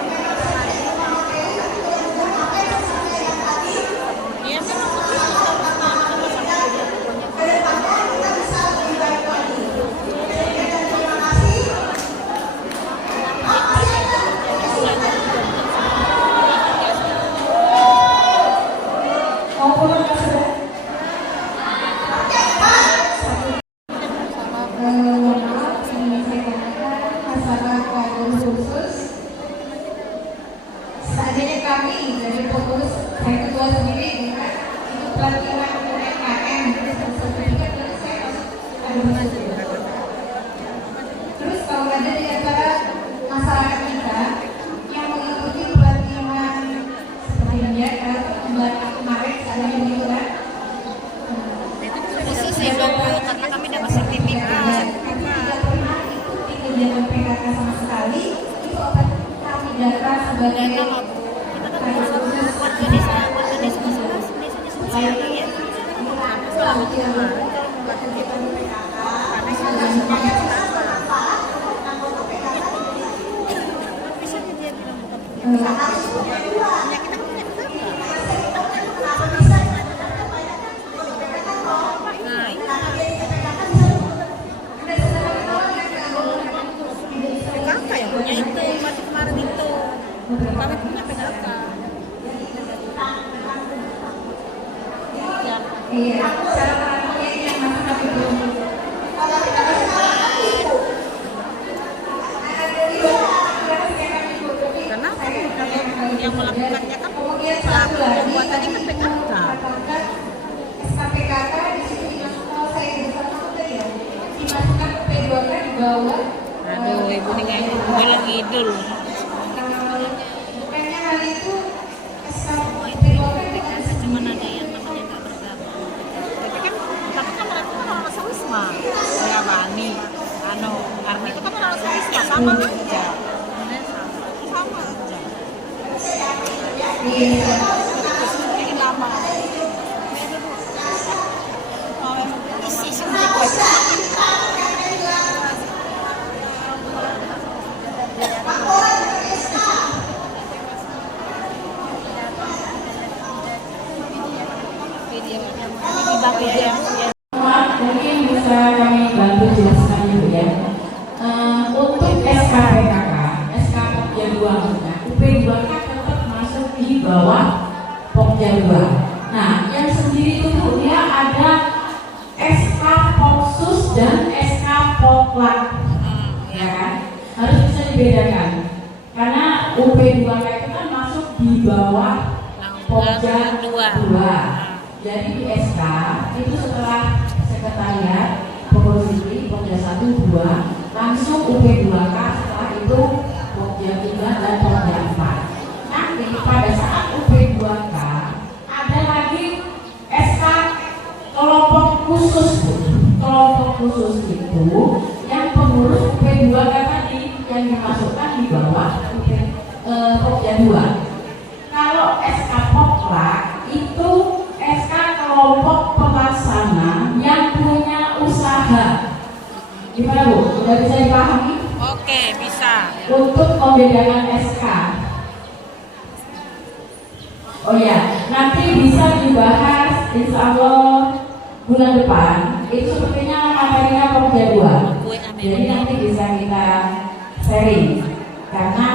memang saya tidak mau materi, tapi mudah-mudahan apa yang saya sampaikan tadi, Iya kan? ke depannya kita bisa lebih baik lagi. Dan terima kasih. Mau pulang nggak sudah? Mohon maaf, ingin saya katakan masalah kader khusus. Seandainya kami dari pengurus, saya ketua sendiri dengan itu pelatihan UMKM, sertifikat dan saya masuk kader khusus. Terus kalau ada di antara masyarakat kita yang mengikuti pelatihan seperti ini ya, bulan kemarin saya begitu kan. Khusus ya Bu, karena kami dapat sertifikat. Tidak pernah ikuti kegiatan PKK sama sekali, itu akan kami data sebagai Data nggak Bu? Kita kan warga desa khusus, desa sosial ya. Selama 3 bulan kalau membuat kegiatan PKK, karena sudah semangat apa? Bisa dia bilang bukan punya kita kan punya tetangga. Nah, PKK yang punya itu masih kemarin itu. Kami punya PKK. Ya. Iya, cara praktiknya yang masih kami belum. Karena kalau yang melakukannya kan Kemudian pelaku satu lagi, pembuatannya kan PKK. katakan SKPKK di sini dimasukkan, saya di sana tadi ya, dimasukkan ke P2K di bawah. Aduh, ibu nih gue lagi idul. Bukannya hal itu P2K itu kan Cuman ada yang namanya nggak bergabung. Tapi kan mereka kan orang Wisma. Kayak Bani, Arni itu kan orang Wisma, sama aja. Sama aja. iya. Ini lama. Isi semua. Maaf, mungkin bisa kami bantu jelaskan dulu ya. Untuk SKPKK, SK Pokja 2 maksudnya, UP2K tetap masuk di bawah Pokja 2. Nah, yang sendiri itu Bu, dia ada SK Poksus dan SK Poklak, ya kan? Harus bisa dibedakan. Karena UP2K itu kan masuk di bawah Pokja 2. Jadi di SK itu setelah sekretariat pengurus ini Pokja 1, 2 langsung UP2K, setelah itu Pokja 3 dan Pokja 4. Nanti pada saat UP2K khusus itu yang pengurus UP2 tadi yang dimasukkan di bawah Pokja 2. Kalau SK Pokra itu SK kelompok pelaksana yang punya usaha. Gimana Bu? Sudah bisa dipahami? Oke, bisa. Untuk membedakan SK. Oh ya, nanti bisa dibahas insya Allah bulan depan. Itu sepertinya materinya Pokja 2. Jadi nanti bisa kita sharing. Karena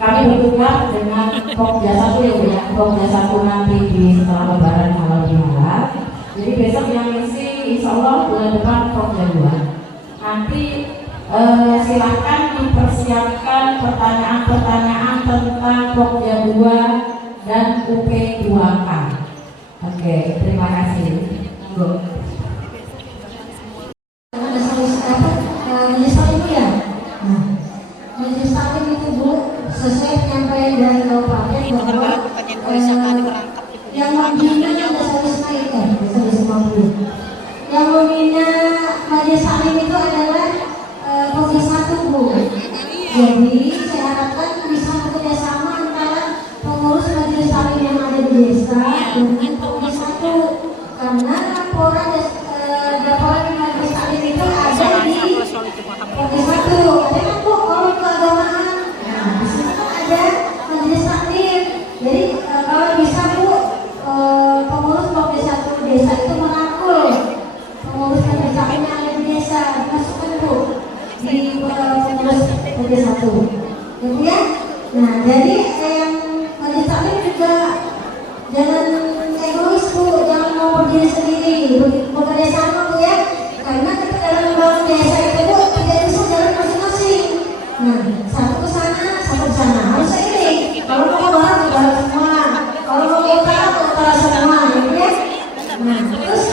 kami bertugas dengan Pokja 1 ya, Pokja 1 nanti di setelah Lebaran halal bihalal. Jadi besok yang isi insya Allah bulan depan Pokja 2. Nanti silahkan dipersiapkan pertanyaan-pertanyaan tentang Pokja 2 dan UP2K. Oke, terima kasih. Majelis Taklim ya. Majelis Taklim itu Bu, sesuai penyampaian dari kabupaten bahwa yang membina Majelis Taklim yang membina Majelis Taklim itu adalah Pokja 1 Bu. Jadi saya harapkan bisa bekerjasama antara pengurus Majelis Taklim yang ada di desa dengan Pokja 1, karena laporan Majelis Taklim itu ada di Pokja 1. Ada kan Bu kalau keagamaan, nah di sini kan ada Majelis Taklim. Jadi kalau bisa Bu, pengurus Pokja 1 desa itu merangkul pengurus Majelis Taklim yang ada di desa, dimasukkan Bu di pengurus Pokja 1 ya. Nah jadi yang Majelis Taklim juga jangan egois Bu, jangan mau berdiri sendiri, bekerja sama Bu ya. Karena ketika dalam membangun desa itu Bu, tidak bisa jalan masing-masing. Nah, satu ke sana, satu ke sana, harus seiring. Kalau mau ke barat, ke barat semua. Kalau mau ke utara, ke utara semua, gitu ya. Nah, terus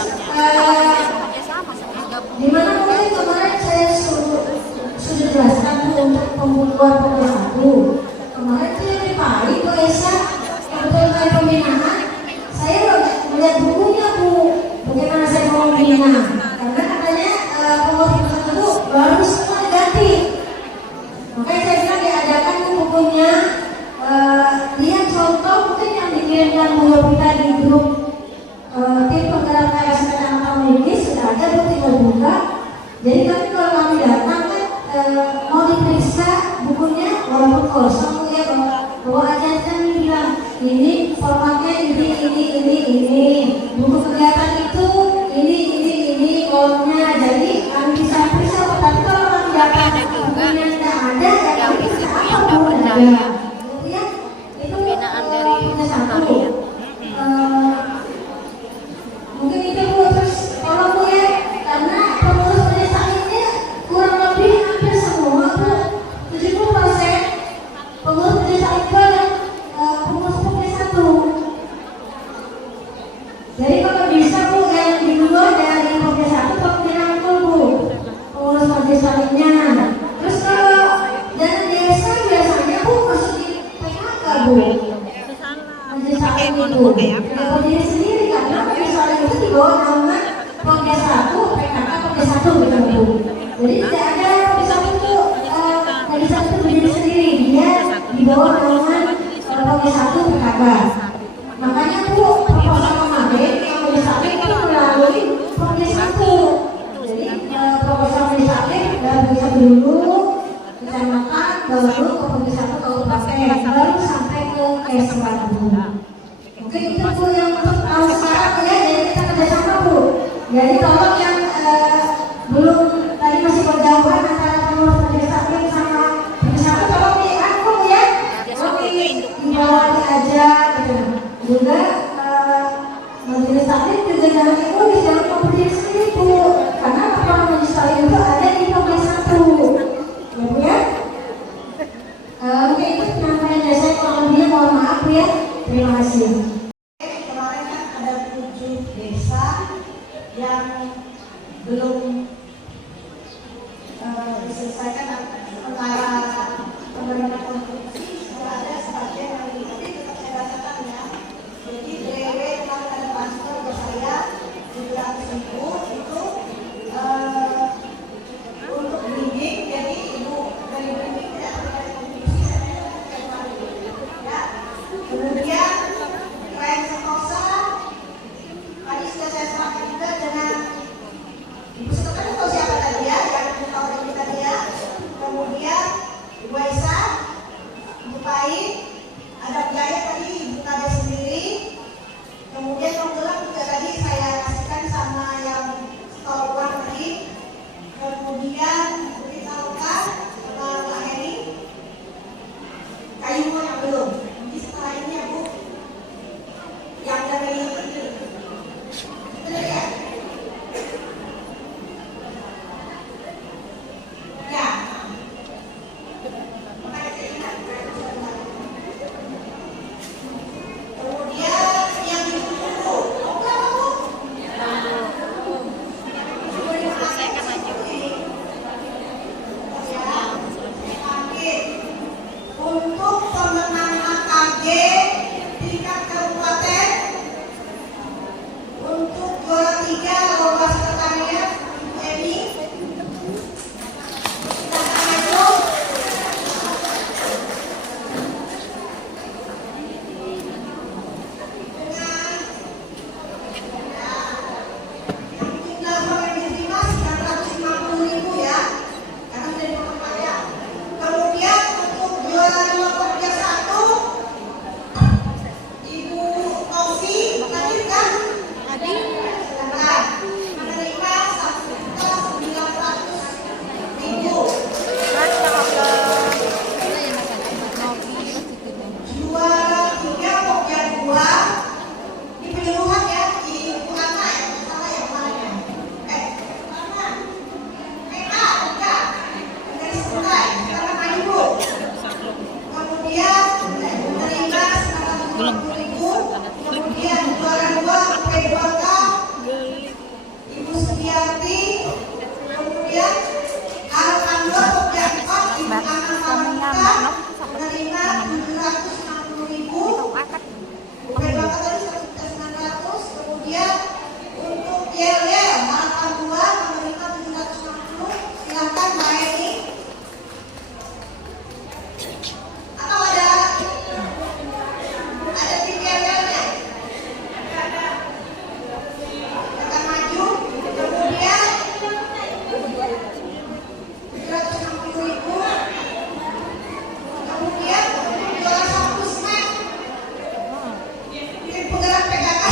di mana mungkin kemarin saya sudah jelaskan Bu untuk pembukuan Pokja 1. Kemarin itu yang dipakai Bu Esa, kebetulan pembinaan, saya melihat bukunya Bu, bagaimana saya mau membina. Karena katanya pengurus itu baru semua diganti. Makanya saya bilang diadakan bukunya, lihat contoh mungkin yang dikirimkan Bu Yopita di grup tim penggerak KS Kecamatan Memiliki sudah ada Bu, tinggal buka. Jadi kami kalau kami datang kan mau diperiksa bukunya walaupun kosong ya, bahwa aja kan bilang ini formatnya ini buku kegiatan itu ini kolomnya, jadi kami bisa periksa. Tapi kalau kami dapat bukunya tidak ada, ya kami bisa apa Bu ada. Kemudian itu Pokja 1. Mungkin itu Bu, terus kalau Bu ya, karena pengurus Majelis Taklimnya kurang lebih hampir semua Bu, 70% pengurus Majelis Taklim dan pengurus Pokja 1. Jadi kalau bisa Bu, yang di luar dari Pokja 1 kalau dirangkul Bu pengurus Majelis Taklimnya. Terus kalau dana desa biasanya Bu masuk di PKK Bu, Majelis Taklim itu tidak berdiri sendiri karena Majelis Taklim itu di bawah naungan Pokja 1, PKK Pokja 1 gitu Bu. Jadi tidak ada Pokja 1 itu Majelis Taklim itu berdiri sendiri, dia di bawah naungan Pokja 1 PKK. Makanya Bu, proposal kemarin yang Majelis Taklim itu melalui Pokja 1. Jadi proposal Majelis Taklim dari Pokja 1 dulu, kecamatan, baru ke Pokja 1 kabupaten, baru sampai ke KS4 Bu. Mungkin itu Bu yang untuk sekarang ya, jadi kita kerjasama Bu. Jadi tolong yang belum tadi masih berjauhan antara pengurus Majelis Taklim sama Pokja 1, tolong diangkut ya, tolong dibawa aja gitu. Juga Majelis Taklim juga jangan egois, jangan mau berdiri sendiri Bu, karena laporan Majelis Taklim itu ada di Pokja 1 ya Bu ya. Mungkin itu penyampaian dari saya, kurang lebihnya mohon maaf Bu ya. Terima kasih. Kemarin kan ada 7 desa yang belum diselesaikan antara pemerintah konstruksi sudah ada sebagian yang nanti tetap saya rasakan ya. Jadi DW kemarin ada transfer ke saya 700.000 itu kayu yang belum. Jadi setelah ini ya Bu, yang dari ini. Benar ya? Ya. Kemudian yang ditunggu, berapa Bu? Selesaikan aja. Untuk pemenang AKG tingkat kabupaten, untuk juara 3 lomba sekretariat Ibu Emi, silakan maju. Jumlah pemain diterima 950.000 ya, karena sudah dipotong pajak. Kemudian untuk juara 2 Kopja 1, Ibu Novi hadir kan? Hadir. Silakan. Menerima 1.900.000. Juara 3 Kopja 2, di penyuluhan ya, Ibu Ana ya, salah ya kemarin ya. Mana? enggak. Dari Sungai, silakan maju Bu. Kemudian menerima 950.000. Kemudian juara 2 P2K Ibu Sugiarti. Kemudian harapan 2 Kopja 4 Ibu Ana Malamita menerima 760.000. P2K tadi 1.900. Kemudian untuk YL harapan 2 menerima 760. Silakan Mbak Eni. Atau ada tim YL-nya? Silakan maju. Kemudian 760.000. Kemudian juara 1 SMAP tim penggerak PKK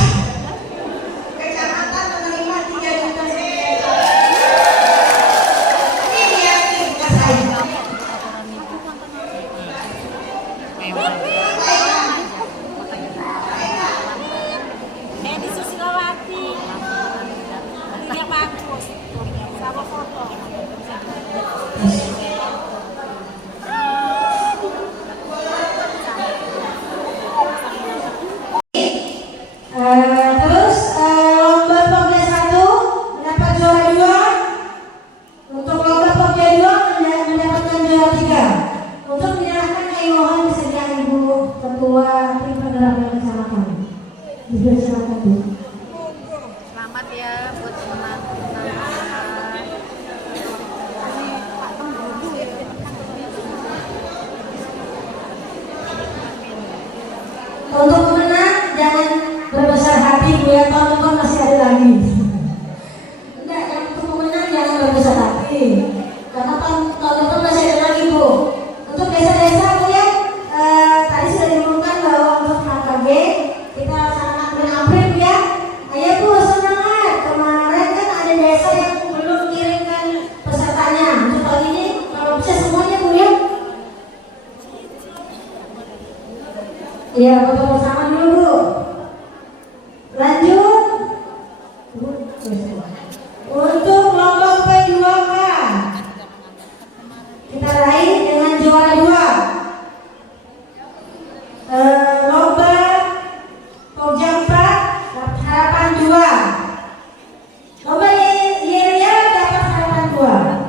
kecamatan menerima 3 juta. Ini dia tim kasih. Edi Susilawati. Dia bagus. Sama foto. Terus lomba Pokja 1 mendapat juara 2. Untuk lomba Pokja 2 mendapatkan juara 3. Untuk menyerahkan kami mohon disediakan Ibu Ketua Tim Penggerak Kecamatan. Silakan Bu. Selamat ya buat teman-teman. Untuk pemenang jangan berbesar hati Bu ya, tahun depan masih ada lagi. Enggak, yang untuk pemenang jangan berbesar hati. Karena tahun depan masih ada lagi Bu. Untuk desa-desa Bu ya, tadi sudah diumumkan bahwa untuk KKG kita laksanakan bulan April Bu ya. Ayo Bu, semangat. Kemarin kan ada desa yang belum mengirimkan pesertanya. Untuk tahun ini kalau bisa semuanya Bu ya. Iya, foto bersama dulu Bu. Lanjut. Untuk lomba P2K kita raih dengan juara 2. Lomba Pokja 4 harapan 2. Lomba Yeria dapat harapan 2.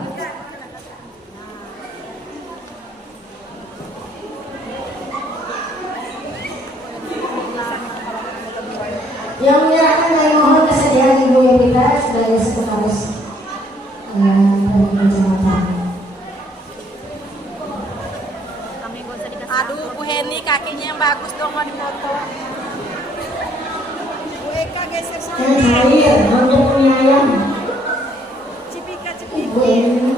Yang menyerahkan kami mohon kesediaan Ibu Yolita sebagai sekretaris dari kecamatan. Aduh, Bu Heni kakinya yang bagus dong mau dipoto. Bu Eka geser Yang sana. cair, untuk penyayang. Cipika Ibu ini.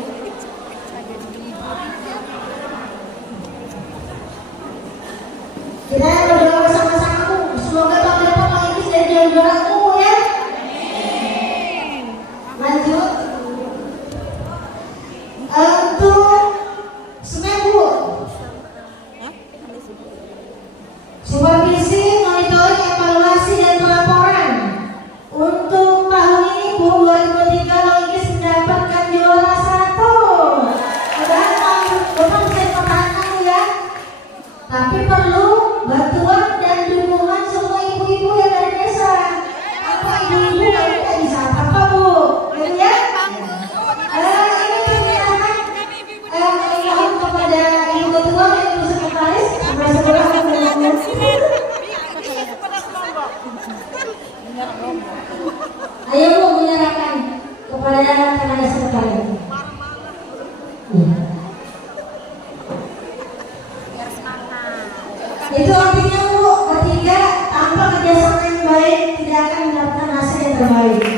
Kita berdoa bersama-sama Bu. Semoga tahun depan lagi jadi juara Bu ya. Lanjut. Untuk SMAP Bu. Supervisi, monitoring, evaluasi, dan pelaporan. Untuk tahun ini Bu 2023 Logis mendapatkan juara 1. Mudah-mudahan tahun depan bisa dipertahankan Bu ya. Tapi perlu bantuan dan dukungan semua ibu-ibu yang dari desa. Apa ibu-ibu nggak bisa apa-apa Bu? Gitu ya? Ini permintaan mohon kepada ibu ketua dan ibu sekretaris sampai sekolah ayo Bu menyerahkan kepada tenaga sekretariat. Itu artinya Bu, ketika tanpa kerjasama yang baik tidak akan mendapatkan hasil yang terbaik.